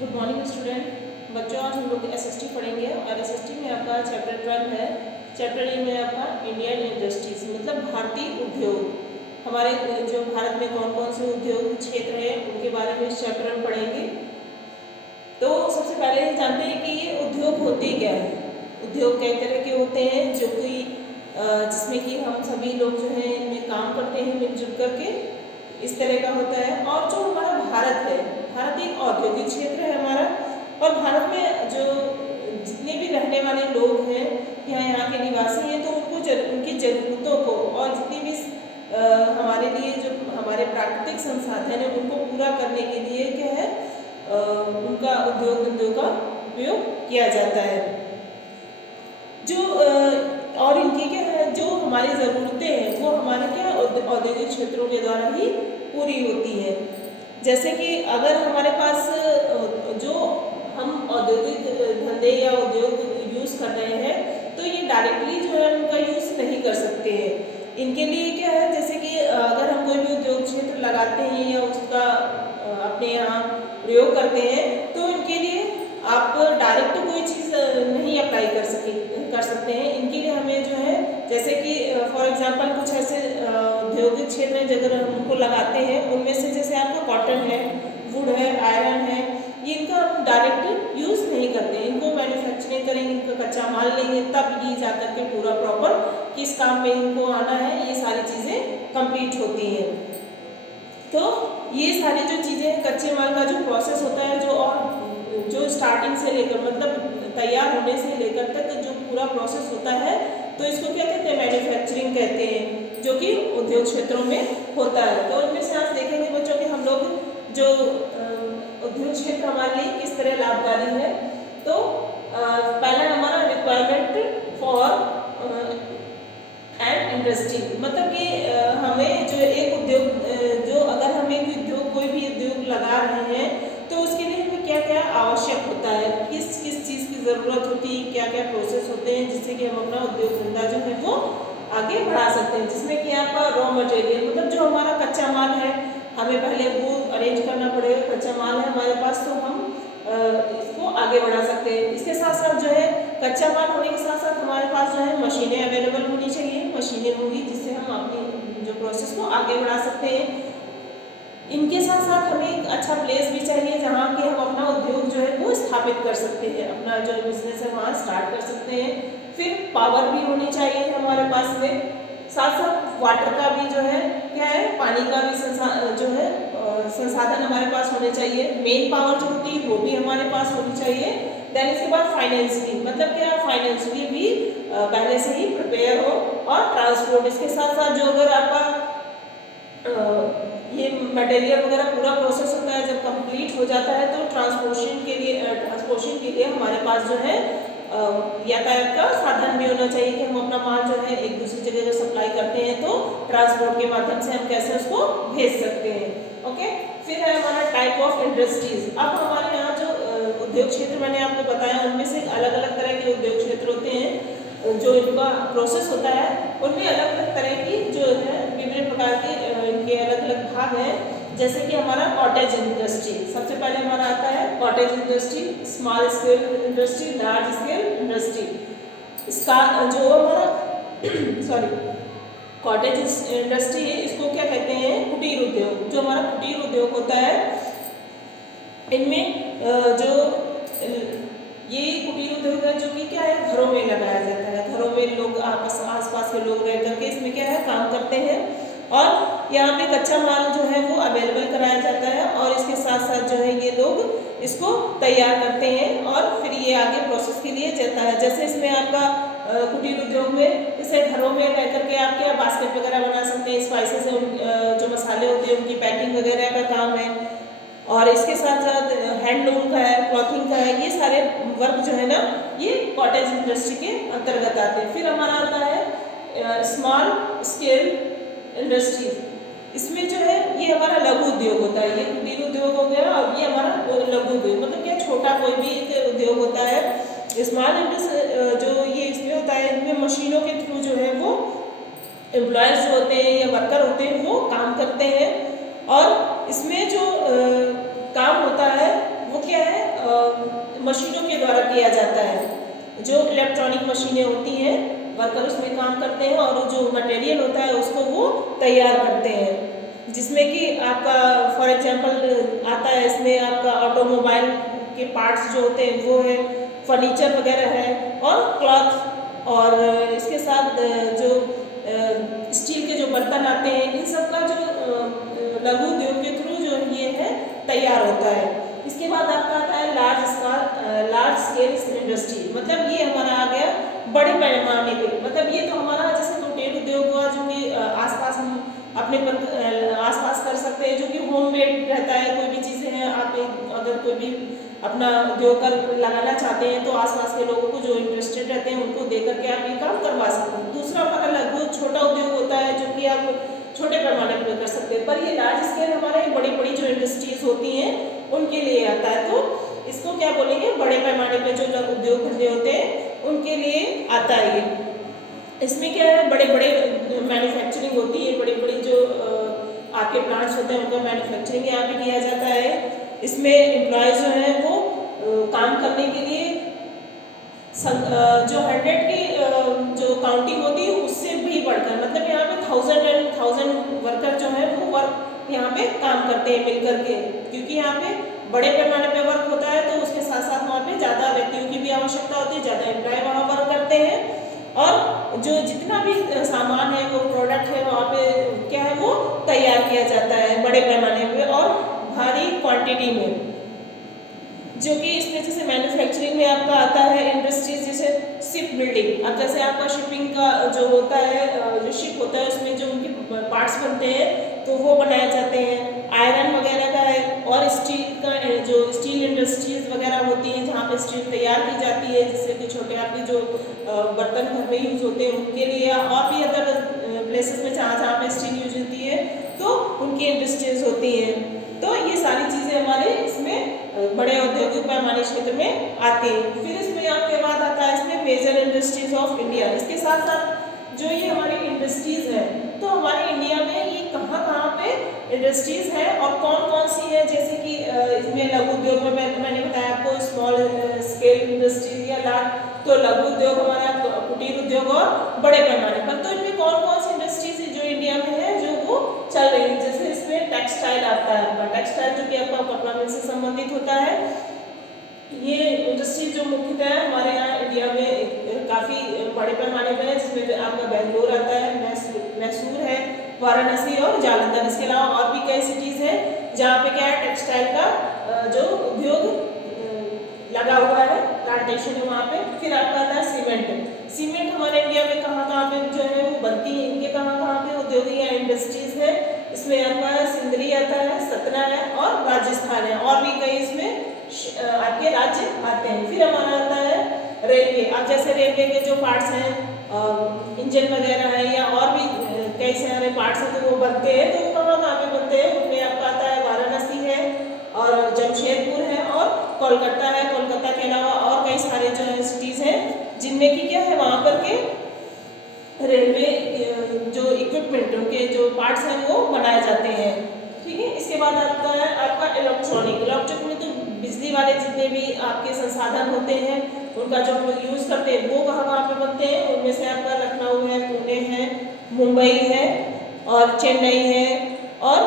Good morning student. बच्चों, आज हम लोग एसएसटी पढ़ेंगे और एसएसटी में आपका चैप्टर 12 है। चैप्टर ए में आपका इंडियन इंडस्ट्रीज मतलब भारतीय उद्योग। हमारे जो भारत में कौन कौन से उद्योग क्षेत्र हैं उनके बारे में इस चैप्टर में पढ़ेंगे। तो सबसे पहले ये जानते हैं कि ये उद्योग होते क्या है। उद्योग कई तरह के होते हैं जो कि जिसमें कि हम सभी लोग जो है इनमें काम करते हैं मिलजुल करके, इस तरह का होता है। और जो हमारा भारत है, भारत एक औद्योगिक क्षेत्र है हमारा। और भारत में जो जितने भी रहने वाले लोग हैं या यहाँ के निवासी हैं, तो उनको उनकी ज़रूरतों को और जितनी भी हमारे लिए जो हमारे प्राकृतिक संसाधन है उनको पूरा करने के लिए क्या है, उनका उद्योग धंधों का उपयोग किया जाता है। जो और इनकी क्या है, जो हमारी ज़रूरतें हैं वो हमारे क्या औद्योगिक क्षेत्रों के द्वारा ही पूरी होती है। जैसे कि अगर हमारे पास जो हम औद्योगिक धंधे या उद्योग यूज़ कर रहे हैं, तो ये डायरेक्टली जो है उनका यूज़ नहीं कर सकते हैं। इनके लिए क्या है, जैसे कि अगर हम कोई भी उद्योग क्षेत्र लगाते हैं या उसका अपने यहाँ प्रयोग करते हैं, तो इनके लिए आप डायरेक्ट कोई चीज़ नहीं अप्लाई कर सकते हैं। इनके लिए हमें जो है, जैसे कि फॉर एग्जांपल कुछ ऐसे औद्योगिक क्षेत्र हैं अगर हम उनको लगाते हैं, उनमें से जैसे आपका कॉटन है, वुड है, आयरन है, ये इनका हम डायरेक्ट यूज़ नहीं करते। इनको मैन्युफैक्चरिंग करेंगे, इनका कच्चा माल लेंगे, तब ये जा कर के पूरा प्रॉपर किस काम में इनको आना है, ये सारी चीज़ें कंप्लीट होती हैं। तो ये सारी जो चीज़ें कच्चे माल का जो प्रोसेस होता है, जो स्टार्टिंग से लेकर मतलब तैयार होने से लेकर तक जो पूरा प्रोसेस होता है, तो इसको क्या कहते हैं, मैन्युफैक्चरिंग कहते हैं, जो कि उद्योग क्षेत्रों में होता है। तो इनमें से आप देखेंगे बच्चों कि हम लोग जो उद्योग क्षेत्र हमारे लिए किस तरह लाभकारी है। तो पहला हमारा रिक्वायरमेंट फॉर एंड इंडस्ट्री, मतलब कि हमें जो एक उद्योग जो अगर हम एक उद्योग कोई भी उद्योग लगा रहे हैं, तो उसके लिए हमें क्या क्या आवश्यक होता है, किस किस चीज़ की ज़रूरत होती है, क्या क्या प्रोसेस होते हैं जिससे कि हम अपना उद्योग धंधा जो है वो आगे बढ़ा सकते हैं। जिसमें कि आपका रॉ मटेरियल मतलब जो हमारा कच्चा माल है, हमें पहले वो अरेंज करना पड़ेगा। कच्चा माल है हमारे पास तो हम इसको आगे बढ़ा सकते हैं। इसके साथ साथ जो है कच्चा माल होने के साथ साथ हमारे पास जो है मशीनें अवेलेबल होनी चाहिए। मशीनें होंगी जिससे हम अपनी जो प्रोसेस को आगे बढ़ा सकते हैं। इनके साथ साथ हमें एक अच्छा प्लेस भी चाहिए जहाँ कि हम अपना उद्योग जो है वो स्थापित कर सकते हैं, अपना जो बिजनेस है वहाँ स्टार्ट कर सकते हैं। फिर पावर भी होनी चाहिए हमारे पास में, साथ साथ वाटर का भी जो है क्या है, पानी का भी जो है संसाधन हमारे पास होने चाहिए। मेन पावर जो होती है वो भी हमारे पास होनी चाहिए। देन इसके बाद फाइनेंशियली मतलब क्या, फाइनेंशियली भी पहले से ही प्रिपेयर हो। और ट्रांसपोर्ट, इसके साथ साथ जो अगर आपका ये मटेरियल वगैरह पूरा प्रोसेस होता है, जब कंप्लीट हो जाता है, तो ट्रांसपोर्टेशन के लिए हमारे पास जो है यातायात का साधन भी होना चाहिए कि हम अपना माल जो है एक दूसरी जगह जो सप्लाई करते हैं, तो ट्रांसपोर्ट के माध्यम से हम कैसे उसको भेज सकते हैं। ओके, फिर है हमारा टाइप ऑफ इंडस्ट्रीज। अब हमारे यहाँ जो उद्योग क्षेत्र मैंने आपको बताया, उनमें से अलग अलग तरह के उद्योग क्षेत्र होते हैं। जो इनका प्रोसेस होता है उनमें अलग अलग तरह की जो है विभिन्न प्रकार के इनके अलग अलग भाग हैं। जैसे कि हमारा कॉटेज इंडस्ट्री, सबसे पहले हमारा आता है cottage industry, small scale industry, large scale industry. इसका जो हमारा कॉटेज इंडस्ट्री है, इसको क्या कहते हैं, कुटीर उद्योग। जो हमारा कुटीर उद्योग होता है, इनमें जो ये कुटीर उद्योग है जो कि क्या है, घरों में लगाया जाता है। घरों में लोग आसपास के लोग रह करके इसमें क्या है काम करते हैं, और यहाँ पे कच्चा माल जो है वो अवेलेबल कराया जाता है, और इसके साथ साथ जो है ये लोग इसको तैयार करते हैं और फिर ये आगे प्रोसेस के लिए जाता है। जैसे इसमें आपका कुटीर उद्योग में जैसे घरों में रह करके आप क्या बास्केट वगैरह बना सकते हैं, स्पाइसेस जो मसाले होते हैं उनकी पैकिंग वगैरह का काम है। और इसके साथ साथ हैंडलूम का है, क्लॉथिंग का है, ये सारे वर्क जो है ना, ये कॉटेज इंडस्ट्री के अंतर्गत आते हैं। फिर हमारा आता है स्मॉल स्केल इंडस्ट्री। इसमें जो है ये हमारा लघु उद्योग होता है। ये कुटीर उद्योग हो गया, और ये हमारा लघु उद्योग मतलब क्या, छोटा कोई भी एक उद्योग होता है। स्मॉल इंडस्ट्री जो ये इसमें होता है, इनमें मशीनों के थ्रू जो है वो एम्प्लॉयज़ जो होते हैं या वर्कर होते हैं वो काम करते हैं। और इसमें जो काम होता है वो क्या है, मशीनों के द्वारा किया जाता है। जो इलेक्ट्रॉनिक मशीनें होती हैं, वर्कर उसमें काम करते हैं और जो मटेरियल होता है उसको वो तैयार करते हैं, जिसमें कि आपका फॉर एग्जांपल आता है इसमें आपका ऑटोमोबाइल के पार्ट्स जो होते हैं वो है, फर्नीचर वगैरह है और क्लॉथ, और इसके साथ जो स्टील के जो बर्तन आते हैं, इन सब का जो लघु उद्योग के थ्रू जो ये है तैयार होता है। इसके बाद आपका आता है लार्ज स्केल इंडस्ट्री, मतलब ये हमारा आ गया बड़े पैमाने पे, मतलब ये तो हमारा जैसे रिटेल उद्योग हुआ जो कि आसपास हम अपने पर आसपास कर सकते हैं, जो कि होममेड रहता है, कोई भी चीज़ें हैं, आप अगर कोई भी अपना उद्योग लगाना चाहते हैं तो आसपास के लोगों को जो इंटरेस्टेड रहते हैं उनको दे करके आप ये काम करवा सकते हैं। दूसरा हमारा लघु छोटा उद्योग होता है जो कि आप छोटे पैमाने पर कर सकते हैं, पर ये लार्ज स्केल हमारे बड़ी बड़ी जो इंडस्ट्रीज होती हैं उनके लिए आता है, तो इसको क्या बोलेंगे, बड़े पैमाने पर जो उद्योग धंधे होते हैं उनके लिए आता है ये। इसमें क्या है, बड़े बड़े मैन्युफैक्चरिंग होती है, बड़ी बड़ी जो आपके प्लांट्स होते हैं उनका मैन्युफैक्चरिंग यहाँ पे किया जाता है। इसमें एम्प्लॉयज़ जो हैं वो काम करने के लिए जो 100 की जो काउंटिंग होती है उससे भी बढ़कर, मतलब यहाँ पे 1000 वर्कर जो है वो वर्क यहाँ पे काम करते हैं मिल करके, क्योंकि यहाँ पे बड़े पैमाने पे वर्क होता है तो उसके साथ साथ वहाँ पे ज़्यादा व्यक्तियों की भी आवश्यकता होती है, ज़्यादा एम्प्लॉय वहाँ वर्क करते हैं, और जो जितना भी सामान है वो प्रोडक्ट है वहाँ पे क्या है वो तैयार किया जाता है बड़े पैमाने पे और भारी क्वांटिटी में, जो कि इसमें जैसे मैन्युफैक्चरिंग में आपका आता है इंडस्ट्रीज, जैसे शिप बिल्डिंग, अब जैसे आपका शिपिंग का जो होता है, जो शिप होता है उसमें जो उनके पार्ट्स बनते हैं तो वो बनाए जाते हैं, आयरन वगैरह का है, और स्टील का जो स्टील इंडस्ट्रीज वगैरह होती हैं जहाँ पे स्टील तैयार की जाती है, जैसे कि छोटे आपके जो बर्तन घर में यूज़ होते हैं उनके लिए, और भी अदर प्लेसेस में जहाँ जहाँ पे स्टील यूज होती है तो उनकी इंडस्ट्रीज होती हैं। तो ये सारी चीज़ें हमारे इसमें बड़े औद्योगिक पैमाने क्षेत्र में आती हैं। फिर इसमें आपके बाद आता है इसमें मेजर इंडस्ट्रीज ऑफ इंडिया। इसके साथ साथ जो ये हमारी इंडस्ट्रीज है, तो हमारे इंडिया में ये कहाँ कहाँ पे इंडस्ट्रीज है और कौन कौन सी है, जैसे कि इसमें लघु उद्योग में मैंने बताया आपको स्मॉल स्केल इंडस्ट्रीज या लार्ज, तो लघु उद्योग हमारा कुटीर उद्योग और बड़े पैमाने पर, तो इनमें कौन कौन सी इंडस्ट्रीज है जो इंडिया में है जो वो चल रही है। जैसे इसमें टेक्सटाइल आता है, आपका टेक्सटाइल जो कि आपका कपड़ा मिल से संबंधित होता है, ये इंडस्ट्री जो मुख्यतः हमारे यहाँ इंडिया में काफ़ी बड़े पैमाने पर है, जिसमें आपका बेंगलोर आता है, मैसूर है, वाराणसी और जालंधर। इसके अलावा और भी कई सिटीज़ हैं जहाँ पे क्या है टेक्सटाइल का जो उद्योग लगा हुआ है, प्लांटेशन है वहाँ पे। फिर आपका आता है सीमेंट। सीमेंट हमारे इंडिया में कहाँ कहाँ पे जो है वो बनती है, इनके कहाँ कहाँ पे उद्योग या इंडस्ट्रीज है, इसमें आपका सिंदरी आता है, सतना है और राजस्थान है, और भी कई इसमें आपके राज्य आते हैं। फिर हमारा आता है रेलवे। अब जैसे रेलवे के जो पार्ट्स हैं, इंजन वगैरह है या और भी कई सारे पार्ट्स हैं तो वो बनते हैं, तो वो कहाँ कहाँ पे बनते हैं, उनमें आपका आता है वाराणसी है और जमशेदपुर है और कोलकाता है। कोलकाता के अलावा और कई सारे जो है सिटीज़ हैं जिनमें कि क्या है वहाँ पर के रेलवे जो इक्विपमेंट उनके जो पार्ट्स हैं वो बनाए जाते हैं। ठीक है, इसके बाद आता है आपका इलेक्ट्रॉनिक। इलेक्ट्रिक में तो बिजली वाले जितने भी आपके संसाधन होते हैं उनका जो हम लोग यूज़ करते हैं वो कहाँ कहाँ पे बनते हैं, उनमें से आपका लखनऊ है, पुणे है, मुंबई है और चेन्नई है और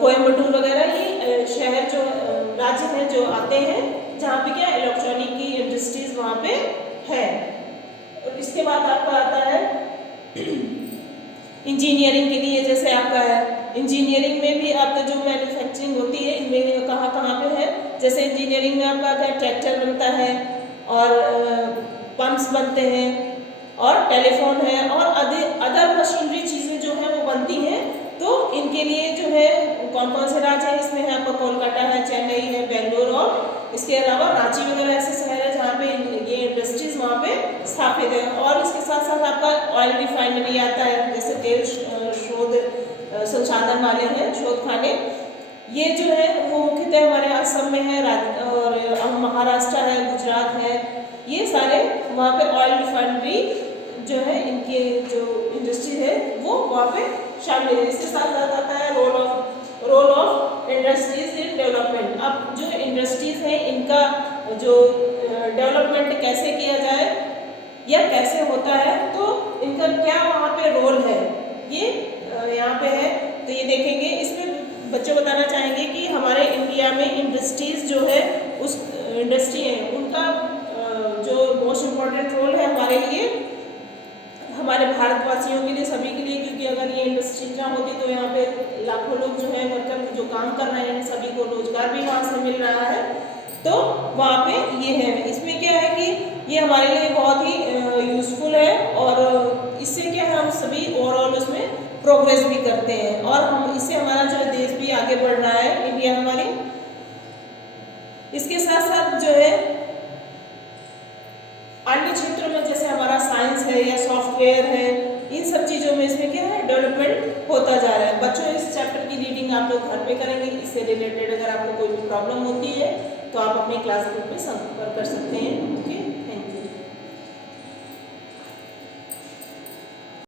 कोयम्बटूर वगैरह, ये शहर जो राज्य हैं जो आते हैं जहाँ पे क्या इलेक्ट्रॉनिक की इंडस्ट्रीज वहाँ पे है। और इसके बाद आपका आता है इंजीनियरिंग के लिए, जैसे आपका है इंजीनियरिंग में भी आपका जो मैन्युफैक्चरिंग होती है इनमें कहाँ कहाँ पे है, जैसे इंजीनियरिंग में आपका क्या ट्रैक्टर बनता है और पंप्स बनते हैं और टेलीफोन है और अदर मशीनरी चीज़ें जो है वो बनती हैं। तो इनके लिए जो है कौन कौन से राज्य हैं, इसमें है आपका कोलकाता है, चेन्नई है, बेंगलोर और इसके अलावा रांची वगैरह ऐसे शहर है जहाँ पे ये इंडस्ट्रीज वहाँ पे स्थापित है। और इसके साथ साथ आपका ऑयल रिफाइनरी आता है, जैसे तेल शोध संसाधन वाले हैं शोध खाने, ये जो है वो मुख्यतः हमारे असम में है और महाराष्ट्र है, गुजरात है, ये सारे वहाँ पे ऑयल रिफाइनरी जो है इनके जो इंडस्ट्री है वो वहाँ पे शामिल है। इसके साथ साथ आता है role of industries in development. अब जो इंडस्ट्रीज़ हैं इनका जो डेवलपमेंट कैसे किया जाए या कैसे होता है, तो इनका क्या वहाँ पे रोल है, ये यहाँ पे है। तो ये देखेंगे, इसमें बच्चे बताना चाहेंगे कि हमारे इंडिया में इंडस्ट्रीज़ जो है, उस इंडस्ट्री है उनका जो मोस्ट इम्पॉर्टेंट रोल है हमारे लिए, हमारे भारतवासियों के लिए, सभी के लिए, क्योंकि अगर ये इंडस्ट्रीज ना होती तो यहाँ पे लाखों लोग जो है वर्कर जो काम कर रहे हैं सभी को रोजगार भी वहाँ से मिल रहा है। तो वहाँ पे ये है, इसमें क्या है कि ये हमारे लिए बहुत ही यूज़फुल है और इससे क्या है हम सभी ओवरऑल उसमें प्रोग्रेस भी करते हैं और हम इससे हमारा जो देश भी आगे बढ़ रहा है, इंडिया हमारी। इसके साथ साथ जो है अन्य क्षेत्रों में जैसे हमारा साइंस है या सॉफ्टवेयर है, इन सब चीज़ों में इसमें क्या है डेवलपमेंट होता जा रहा है। बच्चों इस चैप्टर की रीडिंग आप लोग घर पे करेंगे। इससे रिलेटेड अगर आपको कोई भी प्रॉब्लम होती है तो आप अपने क्लास ग्रुप में संपर्क कर सकते हैं।